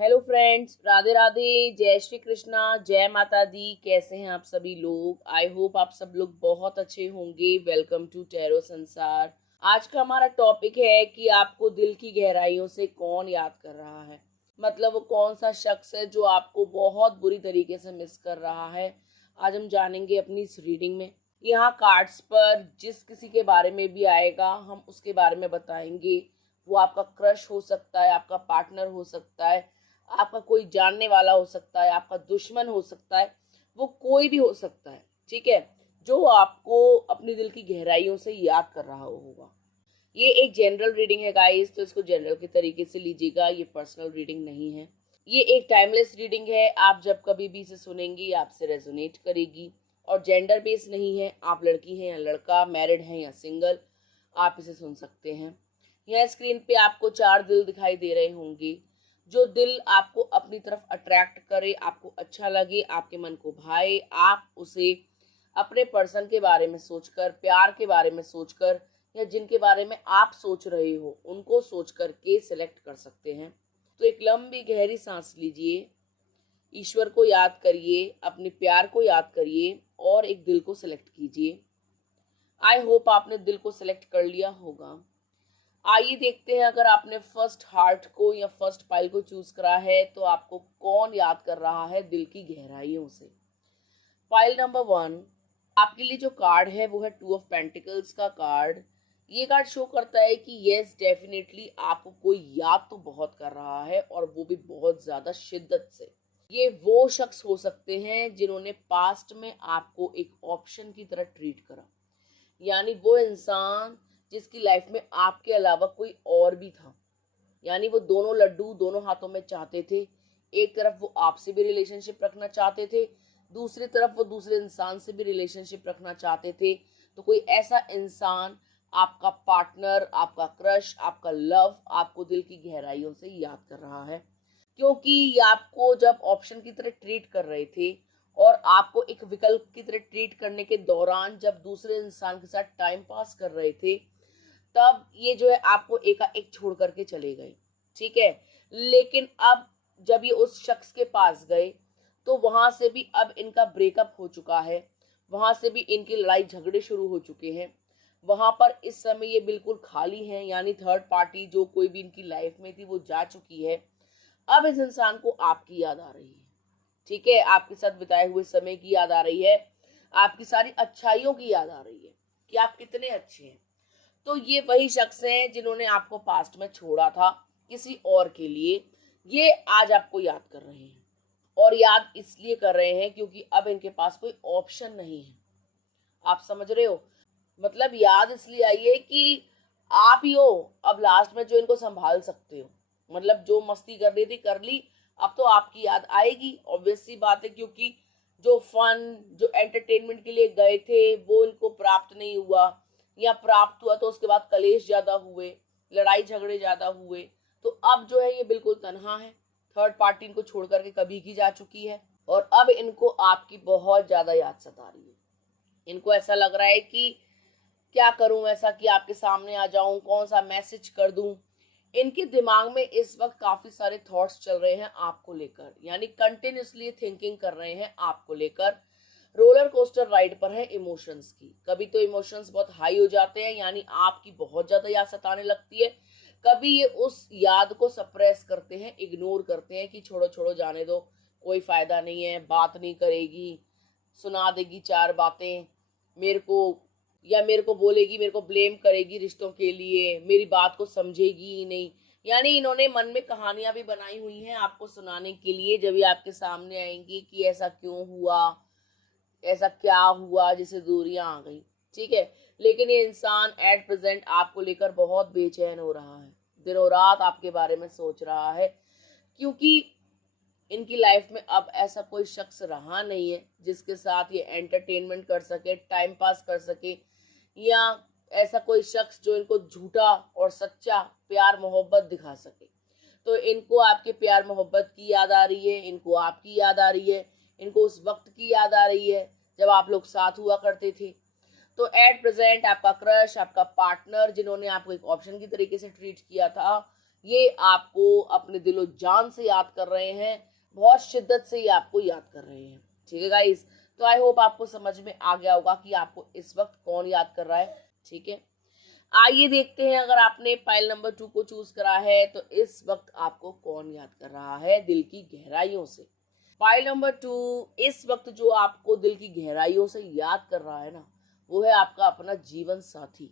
Hello friends, Radhe Radhe, जय श्री कृष्णा, जय माता दी। कैसे हैं आप सभी लोग? आई होप आप सब लोग बहुत अच्छे होंगे। वेलकम टू टैरो संसार। आज का हमारा टॉपिक है कि आपको दिल की गहराइयों से कौन याद कर रहा है। मतलब वो कौन सा शख्स है जो आपको बहुत बुरी तरीके से मिस कर रहा है। आज हम जानेंगे अपनी इस रीडिंग में। यहाँ कार्ड्स पर जिस किसी के बारे में भी आएगा हम उसके बारे में बताएंगे। वो आपका क्रश हो सकता है, आपका पार्टनर हो सकता है, आपका कोई जानने वाला हो सकता है, आपका दुश्मन हो सकता है, वो कोई भी हो सकता है। ठीक है, जो आपको अपनी दिल की गहराइयों से याद कर रहा होगा। ये एक जनरल रीडिंग है गाइस, तो इसको जनरल के तरीके से लीजिएगा। ये पर्सनल रीडिंग नहीं है। ये एक टाइमलेस रीडिंग है। आप जब कभी भी इसे सुनेंगी आपसे रेजोनेट करेगी। और जेंडर बेस नहीं है। आप लड़की हैं या लड़का, मैरिड हैं या सिंगल, आप इसे सुन सकते हैं। यह स्क्रीन पे आपको 4 दिल दिखाई दे रहे होंगे। जो दिल आपको अपनी तरफ अट्रैक्ट करे, आपको अच्छा लगे, आपके मन को भाए, आप उसे अपने पर्सन के बारे में सोचकर, प्यार के बारे में सोचकर, या जिनके बारे में आप सोच रहे हो उनको सोच करके सिलेक्ट कर सकते हैं। तो एक लंबी गहरी सांस लीजिए, ईश्वर को याद करिए, अपने प्यार को याद करिए और एक दिल को सिलेक्ट कीजिए। आई होप आपने दिल को सिलेक्ट कर लिया होगा। आइए देखते हैं, अगर आपने फर्स्ट हार्ट को या फर्स्ट पाइल को चूज करा है तो आपको कौन याद कर रहा है दिल की गहराइयों से। पाइल नंबर 1, आपके लिए जो कार्ड है वो है 2 ऑफ पेंटिकल्स का कार्ड। ये कार्ड शो करता है कि यस डेफिनेटली आपको कोई याद तो बहुत कर रहा है, और वो भी बहुत ज्यादा शिद्दत से। ये वो शख्स हो सकते हैं जिन्होंने पास्ट में आपको एक ऑप्शन की तरह ट्रीट करा। यानी वो इंसान जिसकी लाइफ में आपके अलावा कोई और भी था। यानी वो दोनों लड्डू दोनों हाथों में चाहते थे। एक तरफ वो आपसे भी रिलेशनशिप रखना चाहते थे, दूसरी तरफ वो दूसरे इंसान से भी रिलेशनशिप रखना चाहते थे। तो कोई ऐसा इंसान, आपका पार्टनर, आपका क्रश, आपका लव, आपको दिल की गहराइयों से याद कर रहा है। क्योंकि ये आपको जब ऑप्शन की तरह ट्रीट कर रहे थे और आपको एक विकल्प की तरह ट्रीट करने के दौरान जब दूसरे इंसान के साथ टाइम पास कर रहे थे, तब ये जो है आपको एकाएक छोड़ करके चले गए। ठीक है, लेकिन अब जब ये उस शख्स के पास गए तो वहां से भी अब इनका ब्रेकअप हो चुका है। वहां से भी इनकी लड़ाई झगड़े शुरू हो चुके हैं। वहां पर इस समय ये बिल्कुल खाली हैं, यानी थर्ड पार्टी जो कोई भी इनकी लाइफ में थी वो जा चुकी है। अब इस इंसान को आपकी याद आ रही है। ठीक है, आपके साथ बिताए हुए समय की याद आ रही है, आपकी सारी अच्छाइयों की याद आ रही है कि आप कितने अच्छे हैं। तो ये वही शख्स हैं जिन्होंने आपको पास्ट में छोड़ा था किसी और के लिए। ये आज आपको याद कर रहे हैं, और याद इसलिए कर रहे हैं क्योंकि अब इनके पास कोई ऑप्शन नहीं है। आप समझ रहे हो? मतलब याद इसलिए आई है कि आप ही हो अब लास्ट में जो इनको संभाल सकते हो। मतलब जो मस्ती कर रही थी कर ली, अब तो आपकी याद आएगी, ऑब्वियस सी बात है। क्योंकि जो फन, जो एंटरटेनमेंट के लिए गए थे वो इनको प्राप्त नहीं हुआ, या प्राप्त हुआ तो उसके बाद कलेश ज्यादा हुए, लड़ाई झगड़े ज्यादा हुए। तो अब जो है ये बिल्कुल तन्हा है। थर्ड पार्टी इनको छोड़ करके कभी की जा चुकी है, और अब इनको आपकी बहुत ज्यादा याद सता रही है। इनको ऐसा लग रहा है कि क्या करूं ऐसा कि आपके सामने आ जाऊं, कौन सा मैसेज कर दूं। इनके दिमाग में इस वक्त काफी सारे थॉट्स चल रहे हैं आपको लेकर, यानी कंटिन्यूसली थिंकिंग कर रहे हैं आपको लेकर। रोलर कोस्टर राइड पर है इमोशंस की। कभी तो इमोशंस बहुत हाई हो जाते हैं, यानी आपकी बहुत ज्यादा याद सताने लगती है। कभी ये उस याद को सप्रेस करते हैं, इग्नोर करते हैं कि छोड़ो छोड़ो जाने दो, कोई फायदा नहीं है, बात नहीं करेगी, सुना देगी 4 बातें मेरे को, या मेरे को बोलेगी, मेरे को ब्लेम करेगी रिश्तों के लिए, मेरी बात को समझेगी ही नहीं। यानी इन्होंने मन में कहानियां भी बनाई हुई हैं आपको सुनाने के लिए, जब ये आपके सामने आएंगी कि ऐसा क्यों हुआ, ऐसा क्या हुआ जिससे दूरियां आ गई। ठीक है, लेकिन ये इंसान एट प्रेजेंट आपको लेकर बहुत बेचैन हो रहा है, दिनों रात आपके बारे में सोच रहा है। क्योंकि इनकी लाइफ में अब ऐसा कोई शख्स रहा नहीं है जिसके साथ ये एंटरटेनमेंट कर सके, टाइम पास कर सके, या ऐसा कोई शख्स जो इनको झूठा और सच्चा प्यार मोहब्बत दिखा सके। तो इनको आपके प्यार मोहब्बत की याद आ रही है, इनको आपकी याद आ रही है, इनको उस वक्त की याद आ रही है जब आप लोग साथ हुआ करते थे। तो एट प्रेजेंट आपका क्रश, आपका पार्टनर जिन्होंने आपको एक ऑप्शन की तरीके से ट्रीट किया था, ये आपको अपने दिलो जान से याद कर रहे हैं, बहुत शिद्दत से ये आपको याद कर रहे हैं। ठीक है गाइस, तो आई होप आपको समझ में आ गया होगा कि आपको इस वक्त कौन याद कर रहा है। ठीक है, आइए देखते हैं, अगर आपने पाइल नंबर 2 को चूज करा है तो इस वक्त आपको कौन याद कर रहा है दिल की गहराइयों से। पाइल नंबर 2, इस वक्त जो आपको दिल की गहराइयों से याद कर रहा है ना, वो है आपका अपना जीवन साथी,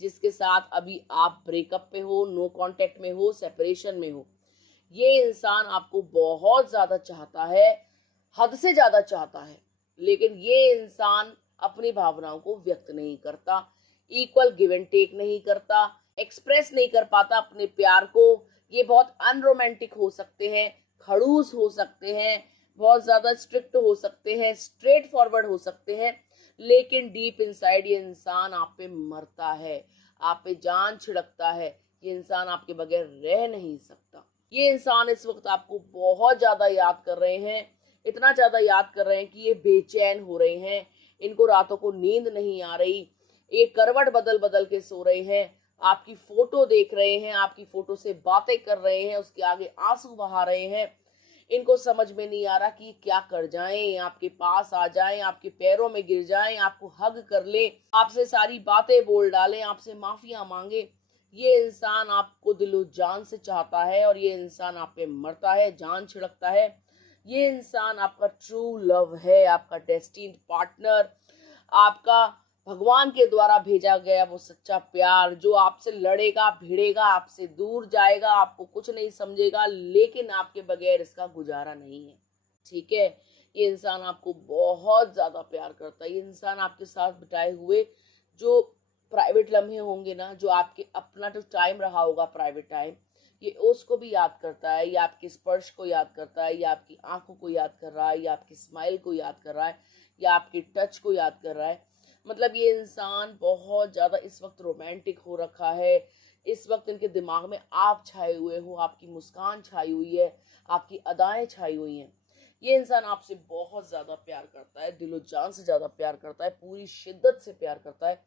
जिसके साथ अभी आप ब्रेकअप पे हो, नो कांटेक्ट में हो, सेपरेशन में हो। ये इंसान आपको बहुत ज्यादा चाहता है, हद से ज्यादा चाहता है, लेकिन ये इंसान अपनी भावनाओं को व्यक्त नहीं करता, इक्वल गिव एंड टेक नहीं करता, एक्सप्रेस नहीं कर पाता अपने प्यार को। ये बहुत अनरोमांटिक हो सकते हैं, खड़ूस हो सकते हैं, बहुत ज्यादा स्ट्रिक्ट हो सकते हैं, स्ट्रेट फॉरवर्ड हो सकते हैं, लेकिन डीप इनसाइड ये इंसान आप पे मरता है, आप पे जान छिड़कता है। ये इंसान आपके बगैर रह नहीं सकता। ये इंसान इस वक्त आपको बहुत ज्यादा याद कर रहे हैं, इतना ज्यादा याद कर रहे हैं कि ये बेचैन हो रहे हैं, इनको रातों को नींद नहीं आ रही, ये करवट बदल बदल के सो रहे हैं, आपकी फोटो देख रहे हैं, आपकी फोटो से बातें कर रहे हैं, उसके आगे आंसू बहा रहे हैं। इनको समझ में नहीं आ रहा कि क्या कर जाएं, आपके पास आ जाएं, आपके पैरों में गिर जाएं, आपको हग कर ले, आपसे सारी बातें बोल डालें, आपसे माफिया मांगे। ये इंसान आपको दिलो जान से चाहता है और ये इंसान आप पे मरता है, जान छिड़कता है। ये इंसान आपका ट्रू लव है, आपका डेस्टिन्ड पार्टनर, आपका भगवान के द्वारा भेजा गया वो सच्चा प्यार, जो आपसे लड़ेगा, भिड़ेगा, आपसे दूर जाएगा, आपको कुछ नहीं समझेगा, लेकिन आपके बगैर इसका गुजारा नहीं है। ठीक है, ये इंसान आपको बहुत ज्यादा प्यार करता है। ये इंसान आपके साथ बिताए हुए जो प्राइवेट लम्हे होंगे ना, जो आपके अपना जो टाइम रहा होगा प्राइवेट टाइम, ये उसको भी याद करता है, ये आपके स्पर्श को याद करता है, ये आपकी आंखों को याद कर रहा है, ये आपकी स्माइल को याद कर रहा है, या आपके टच को याद कर रहा है। मतलब ये इंसान बहुत ज्यादा इस वक्त रोमांटिक हो रखा है। इस वक्त इनके दिमाग में आप छाए हुए हो, आपकी मुस्कान छाई हुई है, आपकी अदाएं छाई हुई हैं। ये इंसान आपसे बहुत ज्यादा प्यार करता है, दिलो जान से ज्यादा प्यार करता है, पूरी शिद्दत से प्यार करता है।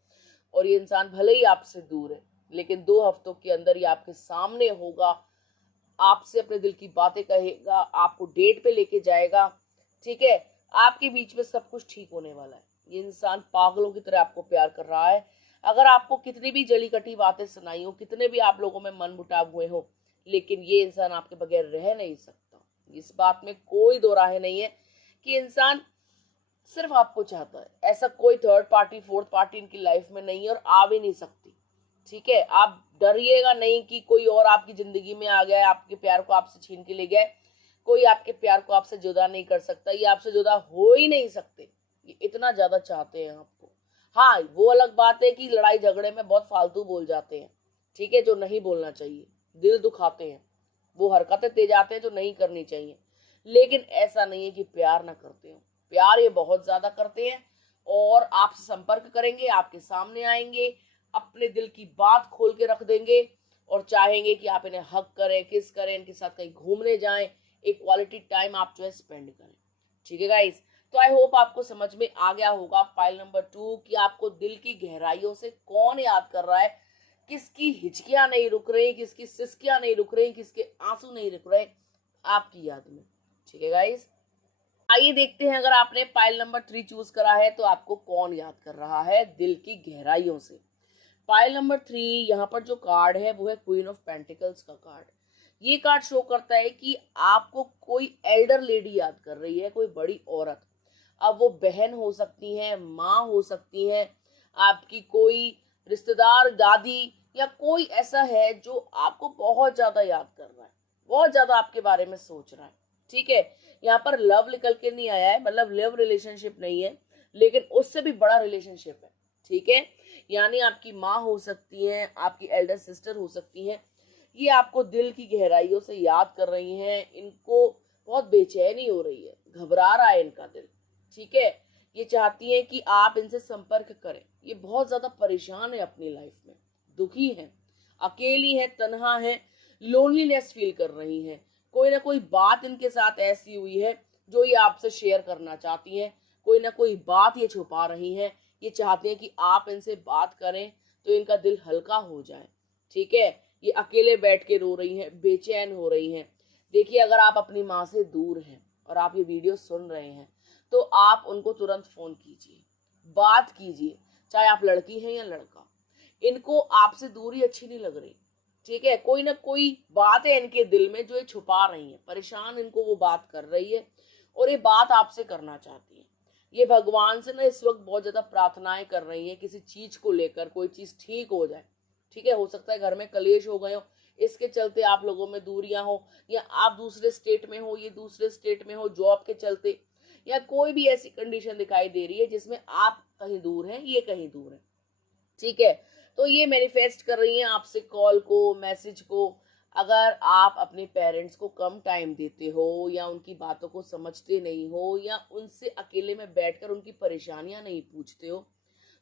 और ये इंसान भले ही आपसे दूर है, लेकिन 2 हफ्तों के अंदर ये आपके सामने होगा, आपसे अपने दिल की बातें कहेगा, आपको डेट पे लेके जाएगा। ठीक है, आपके बीच में सब कुछ ठीक होने वाला है। ये इंसान पागलों की तरह आपको प्यार कर रहा है। अगर आपको कितनी भी जली कटी बातें सुनाई हो, कितने भी आप लोगों में मन मुटाव हुए हो, लेकिन ये इंसान आपके बगैर रह नहीं सकता। इस बात में कोई दो राहे नहीं है कि इंसान सिर्फ आपको चाहता है। ऐसा कोई थर्ड पार्टी, फोर्थ पार्टी इनकी लाइफ में नहीं है और आ भी नहीं सकती। ठीक है, आप डरिएगा नहीं कि कोई और आपकी जिंदगी में आ गया है, आपके प्यार को आपसे छीन के ले गया है। कोई आपके प्यार को आपसे जुदा नहीं कर सकता, ये आपसे जुदा हो ही नहीं सकते। ये इतना ज्यादा चाहते हैं आपको। हाँ, वो अलग बात है कि लड़ाई झगड़े में बहुत फालतू बोल जाते हैं, ठीक है, जो नहीं बोलना चाहिए, दिल दुखाते हैं, वो हरकतें तेज आते हैं जो नहीं करनी चाहिए। लेकिन ऐसा नहीं है कि प्यार ना करते हो, प्यार ये बहुत ज्यादा करते हैं और आपसे संपर्क करेंगे, आपके सामने आएंगे, अपने दिल की बात खोल के रख देंगे और चाहेंगे कि आप इन्हें हक करें, किस करें, इनके साथ कहीं घूमने जाएं, एक क्वालिटी टाइम आप जो है स्पेंड करें। ठीक है गाइस, तो आई होप आपको समझ में आ गया होगा पाइल नंबर 2 कि आपको दिल की गहराइयों से कौन याद कर रहा है, किसकी हिचकियां नहीं रुक रही, किसकी सिसकियां नहीं रुक रही, किसके आंसू नहीं रुक रहे आपकी याद में। ठीक है गाइस, आइए देखते हैं, अगर आपने पाइल नंबर 3 चूज करा है तो आपको कौन याद कर रहा है दिल की गहराइयों से। पाइल नंबर 3, यहाँ पर जो कार्ड है वो है क्वीन ऑफ पेंटिकल्स का कार्ड। ये कार्ड शो करता है कि आपको कोई एल्डर लेडी याद कर रही है, कोई बड़ी औरत। अब वो बहन हो सकती है, माँ हो सकती है, आपकी कोई रिश्तेदार, दादी, या कोई ऐसा है जो आपको बहुत ज्यादा याद कर रहा है, बहुत ज्यादा आपके बारे में सोच रहा है। ठीक है, यहाँ पर लव निकल के नहीं आया है, मतलब लव रिलेशनशिप नहीं है, लेकिन उससे भी बड़ा रिलेशनशिप है। ठीक है, यानी आपकी माँ हो सकती है, आपकी एल्डर सिस्टर हो सकती है, ये आपको दिल की गहराइयों से याद कर रही हैं, इनको बहुत बेचैनी हो रही है, घबरा रहा है इनका दिल। ठीक है, ये चाहती है कि आप इनसे संपर्क करें। ये बहुत ज्यादा परेशान है अपनी लाइफ में, दुखी है, अकेली है, तन्हा है, लोनलीनेस फील कर रही है। कोई ना कोई बात इनके साथ ऐसी हुई है जो ये आपसे शेयर करना चाहती हैं, कोई ना कोई बात ये छुपा रही हैं। ये चाहते हैं कि आप इनसे बात करें तो इनका दिल हल्का हो जाए। ठीक है, ये अकेले बैठ के रो रही हैं, बेचैन हो रही हैं। देखिए, अगर आप अपनी माँ से दूर हैं और आप ये वीडियो सुन रहे हैं तो आप उनको तुरंत फोन कीजिए, बात कीजिए, चाहे आप लड़की हैं या लड़का। इनको आपसे दूरी अच्छी नहीं लग रही, ठीक है। कोई ना कोई बात है इनके दिल में जो ये छुपा रही है, परेशान इनको वो बात कर रही है और ये बात आपसे करना चाहती है। ये भगवान से ना इस वक्त बहुत ज्यादा प्रार्थनाएं कर रही है किसी चीज को लेकर, कोई चीज ठीक हो जाए, ठीक है। हो सकता है घर में कलेश हो गए हो, इसके चलते आप लोगों में दूरियां हो, या आप दूसरे स्टेट में हो, ये दूसरे स्टेट में हो जॉब के चलते, या कोई भी ऐसी कंडीशन दिखाई दे रही है जिसमें आप कहीं दूर हैं, ये कहीं दूर है, ठीक है। तो ये मैनिफेस्ट कर रही हैं आपसे कॉल को, मैसेज को। अगर आप अपने पेरेंट्स को कम टाइम देते हो या उनकी बातों को समझते नहीं हो या उनसे अकेले में बैठकर उनकी परेशानियां नहीं पूछते हो,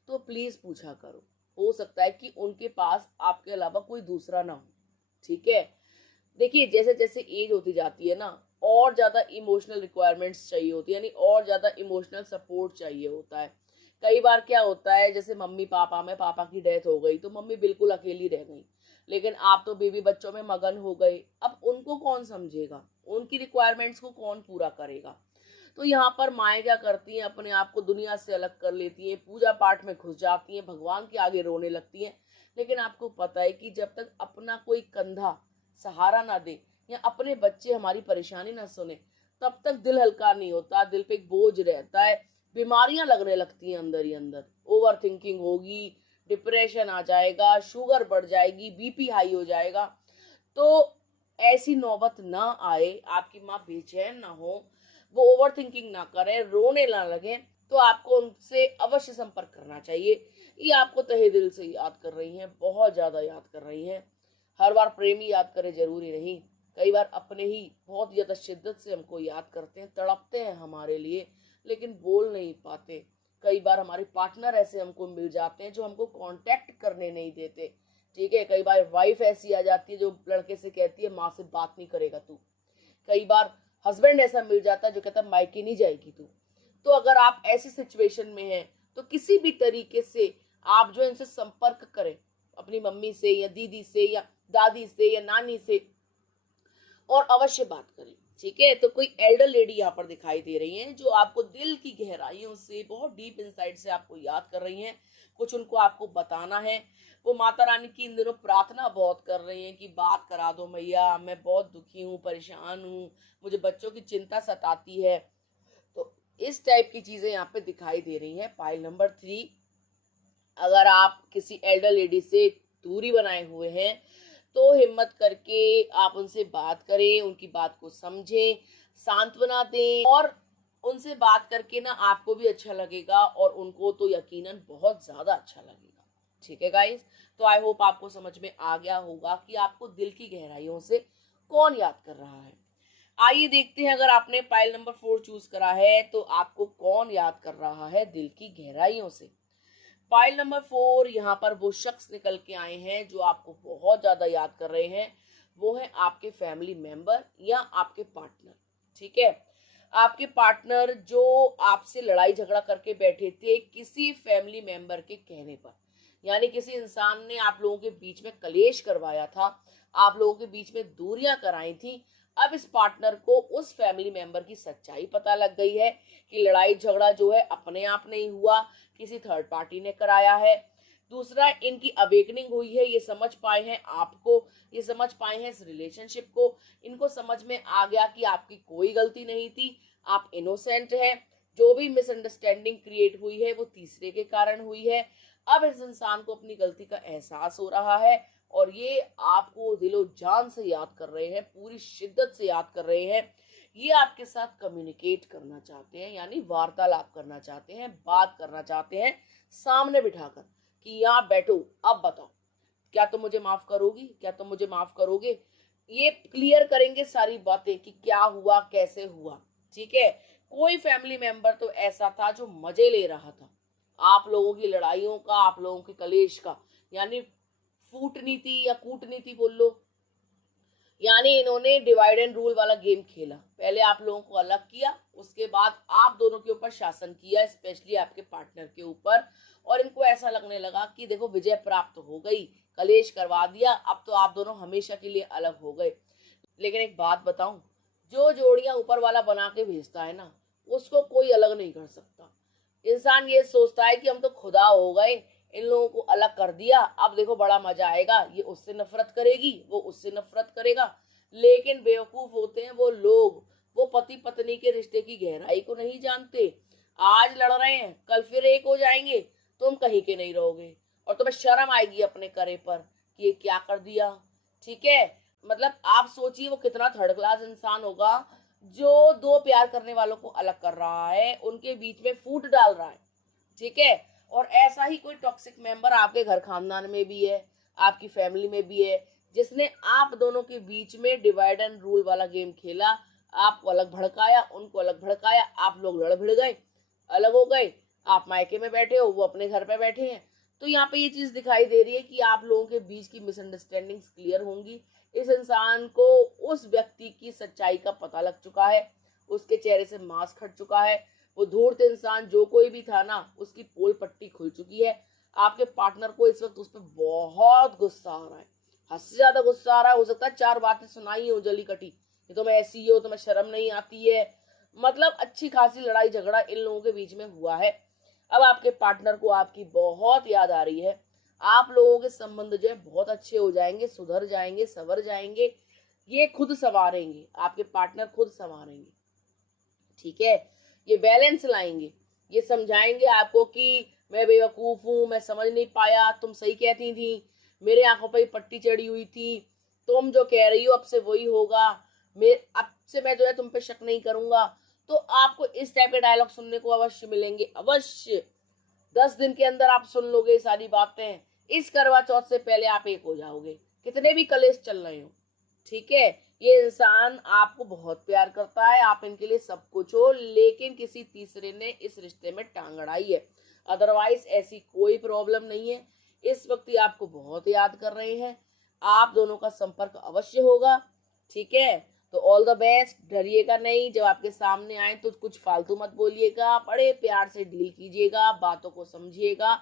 तो प्लीज पूछा करो। हो सकता है कि उनके पास आपके अलावा कोई दूसरा ना हो, ठीक है। देखिए, जैसे जैसे एज होती जाती है ना, और ज्यादा इमोशनल रिक्वायरमेंट्स चाहिए होती है, यानी और ज्यादा इमोशनल सपोर्ट चाहिए होता है। कई बार क्या होता है, जैसे मम्मी पापा में पापा की डेथ हो गई तो मम्मी बिल्कुल अकेली रह गई, लेकिन आप तो बेबी बच्चों में मगन हो गए। अब उनको कौन समझेगा, उनकी रिक्वायरमेंट्स को कौन पूरा करेगा। तो यहाँ पर माएँ क्या करती हैं, अपने आप को दुनिया से अलग कर लेती हैं, पूजा पाठ में घुस जाती हैं, भगवान के आगे रोने लगती हैं। लेकिन आपको पता है कि जब तक अपना कोई कंधा सहारा ना दे या अपने बच्चे हमारी परेशानी ना सुने, तब तक दिल हल्का नहीं होता, दिल पे एक बोझ रहता है, बीमारियां लगने लगती हैं अंदर ही अंदर। ओवर थिंकिंग होगी, डिप्रेशन आ जाएगा, शुगर बढ़ जाएगी, बीपी हाई हो जाएगा। तो ऐसी नौबत ना आए, आपकी माँ बेचैन ना हो, वो ओवर थिंकिंग ना करें, रोने ना लगे, तो आपको उनसे अवश्य संपर्क करना चाहिए। ये आपको तहे दिल से याद कर रही हैं, बहुत ज्यादा याद कर रही हैं। हर बार प्रेमी याद करे जरूरी नहीं, कई बार अपने ही बहुत ज्यादा शिद्दत से हमको याद करते हैं, तड़पते हैं हमारे लिए, लेकिन बोल नहीं पाते। कई बार हमारे पार्टनर ऐसे हमको मिल जाते हैं जो हमको कांटेक्ट करने नहीं देते, ठीक है। कई बार वाइफ ऐसी आ जाती है जो लड़के से कहती है माँ से बात नहीं करेगा तू। कई बार हस्बैंड ऐसा मिल जाता है जो कहता है मायके नहीं जाएगी तू। तो अगर आप ऐसी सिचुएशन में हैं तो किसी भी तरीके से आप जो इनसे संपर्क करें, अपनी मम्मी से या दीदी से या दादी से या नानी से, और अवश्य बात करें, ठीक है। तो कोई एल्डर लेडी यहाँ पर दिखाई दे रही हैं जो आपको दिल की गहराइयों से, बहुत डीप इनसाइड से आपको याद कर रही हैं, कुछ उनको आपको बताना है। वो माता रानी की इन दिनों प्रार्थना बहुत कर रही हैं कि बात करा दो मैया, मैं बहुत दुखी हूँ, परेशान हूँ, मुझे बच्चों की चिंता सताती है। तो इस टाइप की चीजें यहाँ पे दिखाई दे रही हैं। पाइल नंबर 3, अगर आप किसी एल्डर लेडी से दूरी बनाए हुए हैं तो हिम्मत करके आप उनसे बात करें, उनकी बात को समझें, सांत्वना दें, और उनसे बात करके ना आपको भी अच्छा लगेगा और उनको तो यकीनन बहुत ज्यादा अच्छा लगेगा, ठीक है गाइस। तो आई होप आपको समझ में आ गया होगा कि आपको दिल की गहराइयों से कौन याद कर रहा है। आइए देखते हैं, अगर आपने पाइल नंबर 4 चूज करा है तो आपको कौन याद कर रहा है दिल की गहराइयों से। फाइल नंबर 4, यहाँ पर वो शख्स निकल के आए हैं जो आपको बहुत ज्यादा याद कर रहे हैं। वो है आपके फैमिली मेंबर या आपके पार्टनर, ठीक है। आपके पार्टनर जो आपसे लड़ाई झगड़ा करके बैठे थे किसी फैमिली मेंबर के कहने पर, यानी किसी इंसान ने आप लोगों के बीच में कलेश करवाया था, आप लोगों के बीच में दूरियां कराई थी। अब इस पार्टनर को उस फैमिली मेंबर की सच्चाई पता लग गई है कि लड़ाई झगड़ा जो है अपने आप नहीं हुआ, किसी थर्ड पार्टी ने कराया है। दूसरा, इनकी अवेकनिंग हुई है, ये समझ पाए हैं आपको, ये समझ पाए हैं इस रिलेशनशिप को, इनको समझ में आ गया कि आपकी कोई गलती नहीं थी, आप इनोसेंट हैं। जो भी मिसअंडरस्टैंडिंग क्रिएट हुई है वो तीसरे के कारण हुई है। अब इस इंसान को अपनी गलती का एहसास हो रहा है और ये आपको दिलो जान से याद कर रहे हैं, पूरी शिद्दत से याद कर रहे हैं। ये आपके साथ कम्युनिकेट करना चाहते हैं, यानी वार्तालाप करना चाहते हैं, बात करना चाहते हैं सामने बिठाकर कि यहाँ बैठो, अब बताओ क्या तुम मुझे माफ करोगी, क्या तुम मुझे माफ करोगे। ये क्लियर करेंगे सारी बातें कि क्या हुआ, कैसे हुआ, ठीक है। कोई फैमिली मेंबर तो ऐसा था जो मजे ले रहा था आप लोगों की लड़ाइयों का, आप लोगों के कलेश का, यानी फूटनीति या कूटनीति बोल लो। यानी इन्होंने डिवाइड एंड रूल वाला गेम खेला, पहले आप लोगों को अलग किया, उसके बाद आप दोनों के ऊपर शासन किया, स्पेशली आपके पार्टनर के ऊपर, और इनको ऐसा लगने लगा कि देखो विजय प्राप्त हो गई, कलेश करवा दिया, अब तो आप दोनों हमेशा के लिए अलग हो गए। लेकिन एक बात बताऊं, जो जोड़ियां ऊपर वाला बना के भेजता है ना, उसको कोई अलग नहीं कर सकता। इंसान ये सोचता है कि हम तो खुदा हो गए, इन लोगों को अलग कर दिया, अब देखो बड़ा मजा आएगा, ये उससे नफरत करेगी, वो उससे नफरत करेगा। लेकिन बेवकूफ होते हैं वो लोग, वो पति पत्नी के रिश्ते की गहराई को नहीं जानते। आज लड़ रहे हैं, कल फिर एक हो जाएंगे, तुम कहीं के नहीं रहोगे और तुम्हें शर्म आएगी अपने करे पर कि ये क्या कर दिया। ठीक है, मतलब आप सोचिए वो कितना थर्ड क्लास इंसान होगा जो दो प्यार करने वालों को अलग कर रहा है, उनके बीच में फूट डाल रहा है। ठीक है, और ऐसा ही कोई टॉक्सिक मेंबर आपके घर खानदान में भी है, आपकी फैमिली में भी है, जिसने आप दोनों के बीच में डिवाइड एंड रूल वाला गेम खेला, आपको अलग भड़काया, उनको अलग भड़काया, आप लोग लड़ भिड़ गए, अलग हो गए। आप मायके में बैठे हो, वो अपने घर पे बैठे हैं। तो यहाँ पे ये चीज दिखाई दे रही है कि आप लोगों के बीच की मिसअंडरस्टैंडिंग्स क्लियर होंगी। इस इंसान को उस व्यक्ति की सच्चाई का पता लग चुका है, उसके चेहरे से मास्क हट चुका है। वो धूर्त इंसान जो कोई भी था ना, उसकी पोल पट्टी खुल चुकी है। आपके पार्टनर को इस वक्त उस पर बहुत गुस्सा आ रहा है, हद से ज्यादा गुस्सा आ रहा है। हो सकता है 4 बातें सुनाई हो जली कटी, ये तो मैं ऐसी हो, तुम्हें शर्म नहीं आती है, मतलब अच्छी खासी लड़ाई झगड़ा इन लोगों के बीच में हुआ है। अब आपके पार्टनर को आपकी बहुत याद आ रही है। आप लोगों के संबंध जो है बहुत अच्छे हो जाएंगे, सुधर जाएंगे, संवर जाएंगे, ये खुद संवारेंगे, आपके पार्टनर खुद संवारेंगे। ठीक है, ये बैलेंस लाएंगे, ये समझाएंगे आपको कि मैं बेवकूफ हूं, मैं समझ नहीं पाया, तुम सही कहती थी, मेरे आंखों पर पट्टी चढ़ी हुई थी, तुम जो कह रही हो अब से वही होगा, मैं अब से मैं जो है तुम पे शक नहीं करूंगा। तो आपको इस टाइप के डायलॉग सुनने को अवश्य मिलेंगे, अवश्य। 10 दिन के अंदर आप सुन लोगे सारी बातें, इस करवा चौथ से पहले आप एक हो जाओगे, कितने भी कलेश चल रहे हो। ठीक है, ये इंसान आपको बहुत प्यार करता है, आप इनके लिए सब कुछ हो, लेकिन किसी तीसरे ने इस रिश्ते में टांग अड़ाई है। अदरवाइज ऐसी कोई प्रॉब्लम नहीं है। इस वक्त ये आपको बहुत याद कर रहे हैं, आप दोनों का संपर्क अवश्य होगा। ठीक है, तो ऑल द बेस्ट। डरिएगा नहीं, जब आपके सामने आए तो कुछ फालतू मत बोलिएगा, बड़े प्यार से डील कीजिएगा, बातों को समझिएगा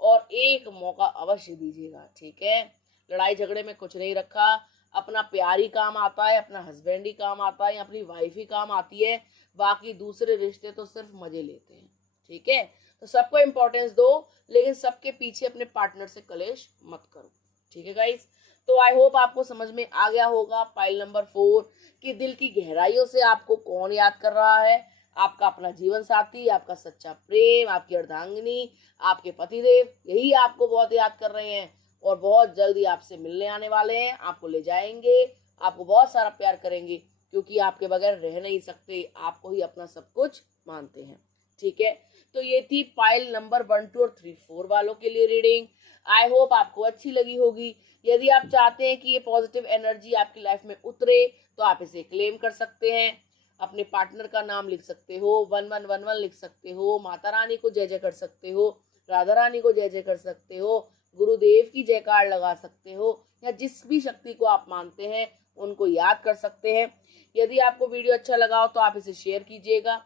और एक मौका अवश्य दीजिएगा। ठीक है, लड़ाई झगड़े में कुछ नहीं रखा, अपना प्यार ही काम आता है, अपना हस्बैंड ही काम आता है, अपनी वाइफ ही काम आती है, बाकी दूसरे रिश्ते तो सिर्फ मजे लेते हैं। ठीक है, तो सबको इम्पोर्टेंस दो, लेकिन सबके पीछे अपने पार्टनर से कलेश मत करो। ठीक है गाइस, तो आई होप आपको समझ में आ गया होगा पाइल नंबर 4 कि दिल की गहराइयों से आपको कौन याद कर रहा है। आपका अपना जीवन साथी, आपका सच्चा प्रेम, आपकी अर्धांगिनी, आपके पतिदेव, यही आपको बहुत याद कर रहे हैं और बहुत जल्दी आपसे मिलने आने वाले हैं, आपको ले जाएंगे, आपको बहुत सारा प्यार करेंगे, क्योंकि आपके बगैर रह नहीं सकते, आपको ही अपना सब कुछ मानते हैं। ठीक है, तो ये थी पाइल नंबर 1, 2 और 3, 4 वालों के लिए रीडिंग। आई होप आपको अच्छी लगी होगी। यदि आप चाहते हैं कि ये पॉजिटिव एनर्जी आपकी लाइफ में उतरे तो आप इसे क्लेम कर सकते हैं। अपने पार्टनर का नाम लिख सकते हो, 1111 लिख सकते हो, माता रानी को जय जय कर सकते हो, राधा रानी को जय जय कर सकते हो, गुरुदेव की जयकार लगा सकते हो, या जिस भी शक्ति को आप मानते हैं उनको याद कर सकते हैं। यदि आपको वीडियो अच्छा लगा हो तो आप इसे शेयर कीजिएगा।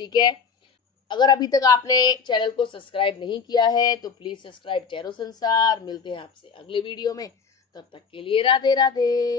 ठीक है, अगर अभी तक आपने चैनल को सब्सक्राइब नहीं किया है तो प्लीज सब्सक्राइब टैरो संसार। मिलते हैं आपसे अगले वीडियो में, तब तक के लिए राधे राधे।